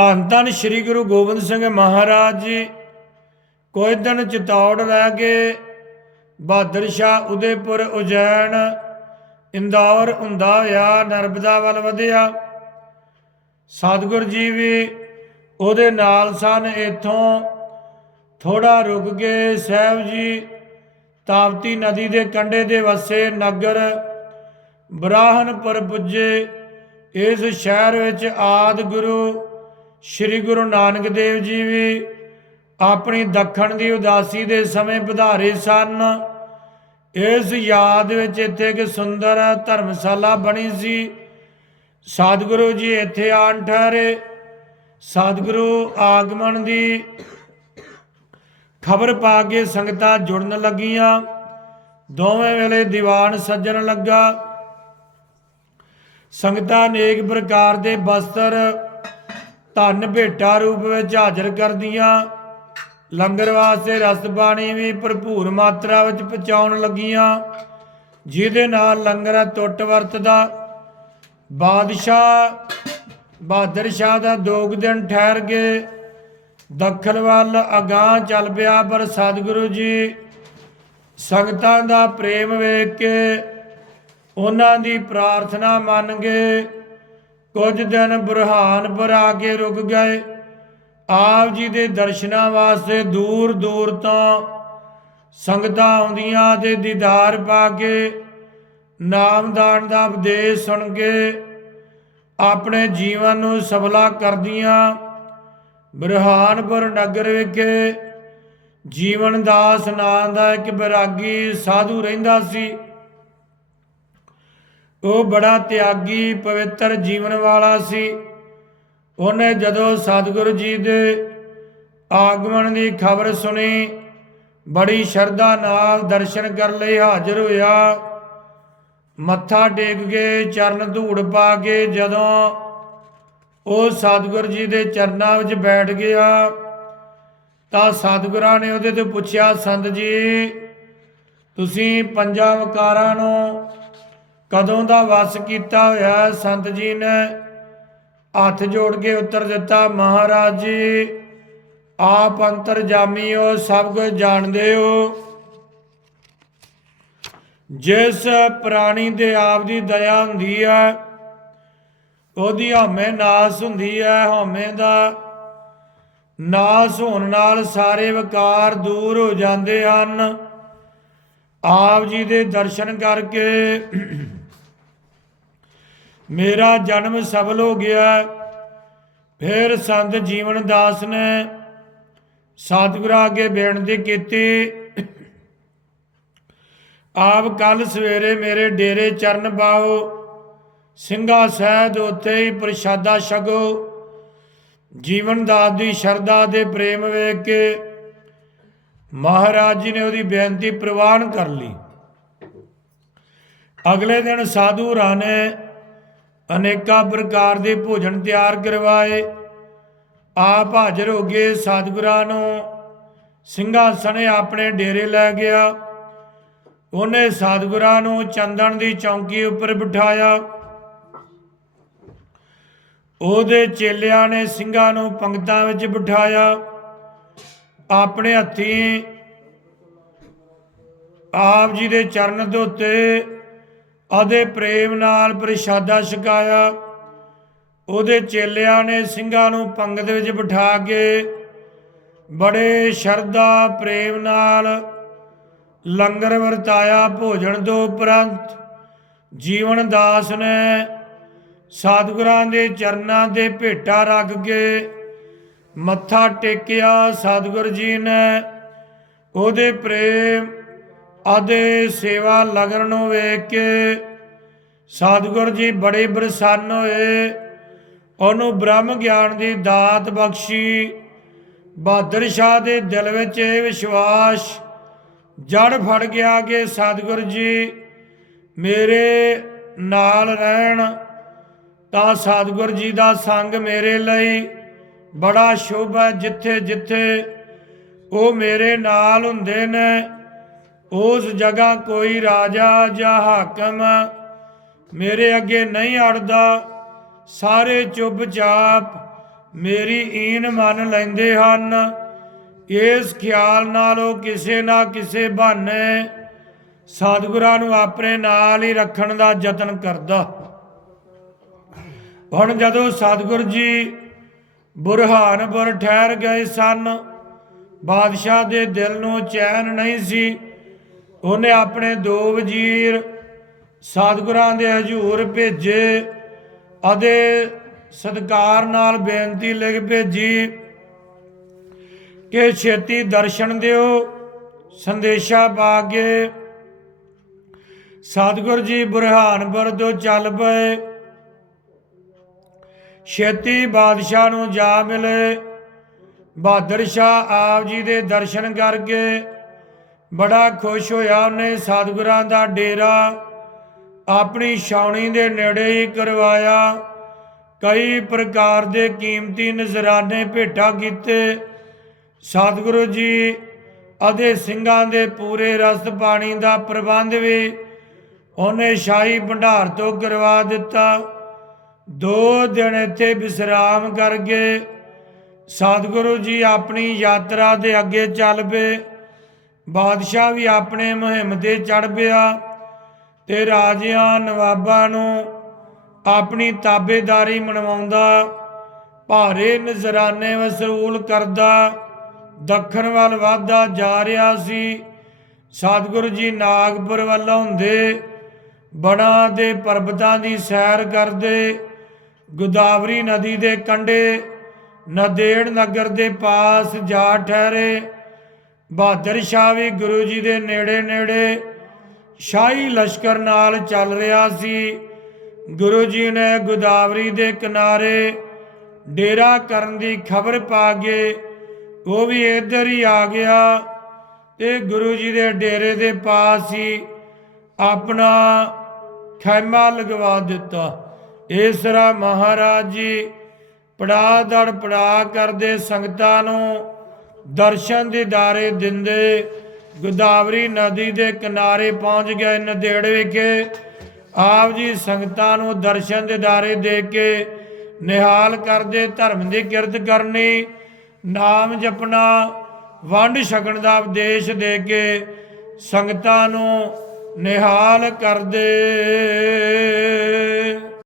ਧੰਨ ਧੰਨ ਸ੍ਰੀ ਗੁਰੂ ਗੋਬਿੰਦ ਸਿੰਘ ਮਹਾਰਾਜ ਜੀ। ਕੋਈ ਦਿਨ ਚਿਤੌੜ ਰਹਿ ਕੇ ਬਹਾਦਰ ਸ਼ਾਹ ਉਦੇਪੁਰ ਉਜੈਨ ਇੰਦੌਰ ਹੁੰਦਾ ਹੋਇਆ ਨਰਬਦਾ ਵੱਲ ਵਧਿਆ। ਸਤਿਗੁਰ ਜੀ ਵੀ ਉਹਦੇ ਨਾਲ ਸਨ ਇਥੋਂ। ਥੋੜਾ ਰੁਕ ਕੇ ਸਾਹਿਬ ਜੀ ਤਾਪਤੀ ਨਦੀ ਦੇ ਕੰਢੇ ਦੇ ਵਸੇ ਨਗਰ ਬ੍ਰਾਹਨਪੁਰ ਪੁੱਜੇ। ਇਸ ਸ਼ਹਿਰ ਵਿੱਚ ਆਦ ਗੁਰੂ ਸ੍ਰੀ ਗੁਰੂ ਨਾਨਕ ਦੇਵ ਜੀ ਵੀ ਆਪਣੀ ਦੱਖਣ ਦੀ ਉਦਾਸੀ ਦੇ ਸਮੇਂ ਪਧਾਰੇ ਸਨ। ਇਸ ਯਾਦ ਵਿੱਚ ਇੱਥੇ ਇੱਕ ਸੁੰਦਰ ਧਰਮਸ਼ਾਲਾ ਬਣੀ ਸੀ। ਸਤਿਗੁਰੂ ਜੀ ਇੱਥੇ ਆਣ ਠਹਿਰੇ। ਸਤਿਗੁਰੂ ਆਗਮਨ ਦੀ ਖਬਰ ਪਾ ਕੇ ਸੰਗਤਾਂ ਜੁੜਨ ਲੱਗੀਆਂ। ਦੋਵੇਂ ਵੇਲੇ ਦੀਵਾਨ ਸੱਜਣ ਲੱਗਾ। ਸੰਗਤਾਂ ਅਨੇਕ ਪ੍ਰਕਾਰ ਦੇ ਬਸਤਰ ਧਨ ਭੇਟਾ ਰੂਪ ਵਿੱਚ ਹਾਜ਼ਰ ਕਰਦੀਆਂ। ਲੰਗਰ ਵਾਸਤੇ ਰਸ ਪਾਣੀ ਵੀ ਭਰਪੂਰ ਮਾਤਰਾ ਵਿੱਚ ਪਹੁੰਚਾਉਣ ਲੱਗੀਆਂ। ਜਿਹਦੇ ਨਾਲ ਲੰਗਰ ਟੁੱਟ ਵਰਤਦਾ। ਬਾਦਸ਼ਾਹ ਬਹਾਦਰ ਸ਼ਾਹ ਦਾ ਦੋ ਕੁ ਦਿਨ ਠਹਿਰ ਕੇ ਦੱਖਣ ਵੱਲ ਅਗਾਹ ਚੱਲ ਪਿਆ, ਪਰ ਸਤਿਗੁਰੂ ਜੀ ਸੰਗਤਾਂ ਦਾ ਪ੍ਰੇਮ ਵੇਖ ਕੇ ਉਹਨਾਂ ਦੀ ਪ੍ਰਾਰਥਨਾ ਮੰਨ ਗਏ ਕੁਝ ਦਿਨ ਬੁਰਹਾਨਪੁਰ ਆ ਕੇ ਰੁਕ ਗਏ। ਆਪ ਜੀ ਦੇ ਦਰਸ਼ਨਾਂ ਵਾਸਤੇ ਦੂਰ ਦੂਰ ਤੋਂ ਸੰਗਤਾਂ ਆਉਂਦੀਆਂ ਤੇ ਦੀਦਾਰ ਪਾ ਕੇ ਨਾਮਦਾਨ ਦਾ ਉਪਦੇਸ਼ ਸੁਣ ਕੇ ਆਪਣੇ ਜੀਵਨ ਨੂੰ ਸਫਲਾ ਕਰਦੀਆਂ। ਬਰਹਾਨਪੁਰ ਨਗਰ ਵਿਖੇ ਜੀਵਨ ਦਾਸ ਨਾਂ ਦਾ ਇੱਕ ਬਿਰਾਗੀ ਸਾਧੂ ਰਹਿੰਦਾ ਸੀ। ਉਹ ਬੜਾ ਤਿਆਗੀ, ਪਵਿੱਤਰ ਜੀਵਨ ਵਾਲਾ ਸੀ। ਉਹਨੇ ਜਦੋਂ ਸਤਿਗੁਰੂ ਜੀ ਦੇ ਆਗਮਨ ਦੀ ਖਬਰ ਸੁਣੀ, ਬੜੀ ਸ਼ਰਧਾ ਨਾਲ ਦਰਸ਼ਨ ਕਰਨ ਲਈ, ਹਾਜ਼ਰ ਹੋਇਆ। ਮੱਥਾ ਟੇਕ ਕੇ, ਚਰਨ ਧੂੜ ਪਾ ਕੇ ਜਦੋਂ ਉਹ ਸਤਿਗੁਰ ਜੀ ਦੇ ਚਰਨਾਂ ਵਿੱਚ ਬੈਠ ਗਿਆ, ਤਾਂ ਸਤਿਗੁਰਾਂ ਨੇ ਉਹਦੇ ਤੋਂ ਪੁੱਛਿਆ, ਸੰਤ ਜੀ, ਤੁਸੀਂ ਪੰਜਾਂ ਵਕਾਰਾਂ ਨੂੰ ਕਦੋਂ ਦਾ ਵਸ ਕੀਤਾ ਹੋਇਆ ਸੰਤ ਜੀ ਨੇ? ਹੱਥ ਜੋੜ ਕੇ ਉੱਤਰ ਦਿੱਤਾ, ਮਹਾਰਾਜ ਜੀ, ਆਪ ਅੰਤਰਜਾਮੀ ਹੋ ਸਭ ਕੁਝ ਜਾਣਦੇ ਹੋ। ਜਿਸ ਪ੍ਰਾਣੀ ਦੇ ਆਪ ਦੀ ਦਇਆ ਹੁੰਦੀ ਹੈ, ਉਹਦੀ ਹਉਮੈ ਨਾਸ ਹੁੰਦੀ ਹੈ। ਹਉਮੈ ਦਾ ਨਾਸ ਹੋਣ ਨਾਲ ਸਾਰੇ ਵਿਕਾਰ ਦੂਰ ਹੋ ਜਾਂਦੇ ਹਨ। ਆਪ ਜੀ ਦੇ ਦਰਸ਼ਨ ਕਰਕੇ ਮੇਰਾ ਜਨਮ ਸਫਲ ਹੋ ਗਿਆ। ਫਿਰ ਸੰਤ ਜੀਵਨ ਦਾਸ ਨੇ ਸਤਿਗੁਰਾਂ ਅੱਗੇ ਬੇਨਤੀ ਕੀਤੀ, ਆਪ ਕੱਲ ਸਵੇਰੇ ਮੇਰੇ ਡੇਰੇ ਚਰਨ ਪਾਓ ਸਿੰਘਾ ਸਹਿਦ ਉੱਥੇ ਹੀ ਪ੍ਰਸ਼ਾਦਾ ਛਕੋ। ਜੀਵਨ ਦਾਸ ਦੀ ਸ਼ਰਧਾ ਦੇ ਪ੍ਰੇਮ ਵੇਖ ਕੇ ਮਹਾਰਾਜ ਜੀ ਨੇ ਉਹਦੀ ਬੇਨਤੀ ਪ੍ਰਵਾਨ ਕਰ ਲਈ। ਅਗਲੇ ਦਿਨ ਸਾਧੂ ਰਾਂ ਅਨੇਕਾਂ ਪ੍ਰਕਾਰ ਦੇ ਭੋਜਨ ਤਿਆਰ ਕਰਵਾਏ। ਆਪ ਹਾਜ਼ਰ ਹੋ ਗਏ ਸਤਿਗੁਰਾਂ ਨੂੰ। ਸਿੰਘਾਸਣੇ ਆਪਣੇ ਡੇਰੇ ਲੈ ਗਿਆ। ਉਹਨੇ ਸਤਿਗੁਰਾਂ ਨੂੰ ਚੰਦਨ ਦੀ ਚੌਂਕੀ ਉੱਪਰ ਬਿਠਾਇਆ। ਉਹਦੇ ਚੇਲਿਆਂ ਨੇ ਸਿੰਘਾਂ ਨੂੰ ਪੰਗਤਾਂ ਵਿੱਚ ਬਿਠਾਇਆ। ਆਪਣੇ ਹੱਥੀਂ ਆਪ ਜੀ ਦੇ ਚਰਨ ਦੇ ਉੱਤੇ ਆਦੇ ਪ੍ਰੇਮ ਨਾਲ ਪ੍ਰਸ਼ਾਦਾ ਛਕਾਇਆ। ਉਹਦੇ ਚੇਲਿਆਂ ਨੇ ਸਿੰਘਾਂ ਨੂੰ ਪੰਗਤ ਵਿੱਚ ਬਿਠਾ ਕੇ ਬੜੇ ਸ਼ਰਧਾ ਪ੍ਰੇਮ ਨਾਲ ਲੰਗਰ ਵਰਤਾਇਆ ਭੋਜਨ ਤੋਂ ਉਪਰੰਤ। ਜੀਵਨ ਦਾਸ ਨੇ ਸਤਿਗੁਰਾਂ ਦੇ ਚਰਨਾਂ ਦੇ ਭੇਟਾ ਰੱਖ ਕੇ ਮੱਥਾ ਟੇਕਿਆ। ਸਤਿਗੁਰ ਜੀ ਨੇ ਉਹਦੇ ਪ੍ਰੇਮ ਆਦੇ ਸੇਵਾ ਲਗਨ ਨੂੰ ਵੇਖ ਕੇ ਸਤਿਗੁਰ ਜੀ ਬੜੇ ਪ੍ਰਸੰਨ ਹੋਏ। ਉਹਨੂੰ ਬ੍ਰਹਮ ਗਿਆਨ ਦੀ ਦਾਤ ਬਖਸ਼ੀ। ਬਹਾਦਰ ਸ਼ਾਹ ਦੇ ਦਿਲ ਵਿੱਚ ਇਹ ਵਿਸ਼ਵਾਸ, ਜੜ ਫੜ ਗਿਆ ਕਿ ਸਤਿਗੁਰ ਜੀ ਮੇਰੇ ਨਾਲ ਰਹਿਣ, ਤਾਂ ਸਤਿਗੁਰ ਜੀ ਦਾ ਸੰਗ ਮੇਰੇ ਲਈ ਬੜਾ ਸ਼ੁਭ ਹੈ। ਜਿੱਥੇ ਜਿੱਥੇ ਉਹ ਮੇਰੇ ਨਾਲ ਹੁੰਦੇ ਨੇ ਉਸ ਜਗ੍ਹਾ ਕੋਈ ਰਾਜਾ ਜਾਂ ਹਾਕਮ ਮੇਰੇ ਅੱਗੇ ਨਹੀਂ ਅੜਦਾ। ਸਾਰੇ ਚੁੱਪਚਾਪ ਮੇਰੀ ਈਨ ਮੰਨ ਲੈਂਦੇ ਹਨ। ਇਸ ਖਿਆਲ ਨਾਲ ਉਹ ਕਿਸੇ ਨਾ ਕਿਸੇ ਬਹਾਨੇ ਸਤਿਗੁਰਾਂ ਨੂੰ ਆਪਣੇ ਨਾਲ ਹੀ ਰੱਖਣ ਦਾ ਯਤਨ ਕਰਦਾ। ਹੁਣ ਜਦੋਂ ਸਤਿਗੁਰ ਜੀ ਬੁਰਹਾਨਪੁਰ ਠਹਿਰ ਗਏ ਸਨ, ਬਾਦਸ਼ਾਹ ਦੇ ਦਿਲ ਨੂੰ ਚੈਨ ਨਹੀਂ ਸੀ ਉਹਨੇ ਆਪਣੇ ਦੋ ਵਜ਼ੀਰ ਸਤਿਗੁਰਾਂ ਦੇ ਹਜ਼ੂਰ ਭੇਜੇ ਅਤੇ ਸਤਕਾਰ ਨਾਲ ਬੇਨਤੀ ਲਿਖ ਭੇਜੀ ਕਿ ਛੇਤੀ ਦਰਸ਼ਨ ਦਿਓ, ਸੰਦੇਸ਼ਾ ਪਾ ਕੇ। ਸਤਿਗੁਰ ਜੀ ਬੁਰਹਾਨਪੁਰ ਤੋਂ ਚੱਲ ਪਏ। ਛੇਤੀ ਬਾਦਸ਼ਾਹ ਨੂੰ ਜਾ ਮਿਲੇ। ਬਹਾਦਰ ਸ਼ਾਹ ਆਪ ਜੀ ਦੇ ਦਰਸ਼ਨ ਕਰਕੇ ਬੜਾ ਖੁਸ਼ ਹੋਇਆ ਉਹਨੇ ਸਤਿਗੁਰਾਂ ਦਾ ਡੇਰਾ। ਆਪਣੀ ਛਾਉਣੀ ਦੇ ਨੇੜੇ ਹੀ ਕਰਵਾਇਆ। ਕਈ ਪ੍ਰਕਾਰ ਦੇ ਕੀਮਤੀ ਨਜ਼ਰਾਨੇ ਭੇਟਾ ਕੀਤੇ। ਸਤਿਗੁਰੂ ਜੀ ਅਤੇ ਸਿੰਘਾਂ ਦੇ ਪੂਰੇ ਰਸਤ ਪਾਣੀ ਦਾ ਪ੍ਰਬੰਧ ਵੀ ਉਹਨੇ ਸ਼ਾਹੀ ਭੰਡਾਰ ਤੋਂ ਕਰਵਾ ਦਿੱਤਾ। ਦੋ ਦਿਨ ਇੱਥੇ ਵਿਸਰਾਮ ਕਰਕੇ ਸਤਿਗੁਰੂ ਜੀ ਆਪਣੀ ਯਾਤਰਾ ਦੇ ਅੱਗੇ ਚੱਲ ਪਏ। ਬਾਦਸ਼ਾਹ ਵੀ ਆਪਣੇ ਮੁਹਿੰਮ ਤੇ ਚੜ ਪਿਆ ਤੇ ਰਾਜਿਆਂ ਨਵਾਬਾਂ ਨੂੰ ਆਪਣੀ ਤਾਬੇਦਾਰੀ ਮਨਵਾਉਂਦਾ, ਭਾਰੇ ਨਜ਼ਰਾਨੇ ਵਸੂਲ ਕਰਦਾ, ਦੱਖਣ ਵੱਲ ਵਧਦਾ ਜਾ ਰਿਹਾ ਸੀ। ਸਤਿਗੁਰੂ ਜੀ ਨਾਗਪੁਰ ਵੱਲ ਹੁੰਦੇ ਬਣਾ ਦੇ ਪਰਬਤਾਂ ਦੀ ਸੈਰ ਕਰਦੇ, ਗੋਦਾਵਰੀ ਨਦੀ ਦੇ ਕੰਢੇ, ਨਦੇੜ ਨਗਰ ਦੇ ਪਾਸ ਜਾ ਠਹਿਰੇ। ਬਹਾਦਰ ਸ਼ਾਹ ਵੀ ਗੁਰੂ ਜੀ ਦੇ ਨੇੜੇ ਨੇੜੇ ਸ਼ਾਹੀ ਲਸ਼ਕਰ ਨਾਲ ਚੱਲ ਰਿਹਾ ਸੀ। ਗੁਰੂ ਜੀ ਨੇ ਗੋਦਾਵਰੀ ਦੇ ਕਿਨਾਰੇ ਡੇਰਾ ਕਰਨ ਦੀ ਖਬਰ ਪਾ ਕੇ ਉਹ ਵੀ ਇੱਧਰ ਹੀ ਆ ਗਿਆ ਤੇ ਗੁਰੂ ਜੀ ਦੇ ਡੇਰੇ ਦੇ ਪਾਸ ਹੀ ਆਪਣਾ ਖੈਮਾ ਲਗਵਾ ਦਿੱਤਾ। ਇਸ ਤਰ੍ਹਾਂ ਮਹਾਰਾਜ ਜੀ ਪੜਾ ਦੜ ਪੜਾ ਕਰਦੇ ਸੰਗਤਾਂ ਨੂੰ ਦਰਸ਼ਨ ਦੀਦਾਰੇ ਦਿੰਦੇ। ਗੋਦਾਵਰੀ ਨਦੀ ਦੇ ਕਿਨਾਰੇ ਪਹੁੰਚ ਗਏ ਨਦੇੜ ਵਿਖੇ। ਆਪ ਜੀ ਸੰਗਤਾਂ ਨੂੰ ਦਰਸ਼ਨ ਦੀਦਾਰੇ ਦੇ ਕੇ ਨਿਹਾਲ ਕਰਦੇ ਧਰਮ ਦੀ ਕਿਰਤ ਕਰਨੀ। ਨਾਮ ਜਪਣਾ, ਵੰਡ ਛਕਣ ਦਾ ਉਪਦੇਸ਼ ਦੇ ਕੇ ਸੰਗਤਾਂ ਨੂੰ ਨਿਹਾਲ ਕਰਦੇ।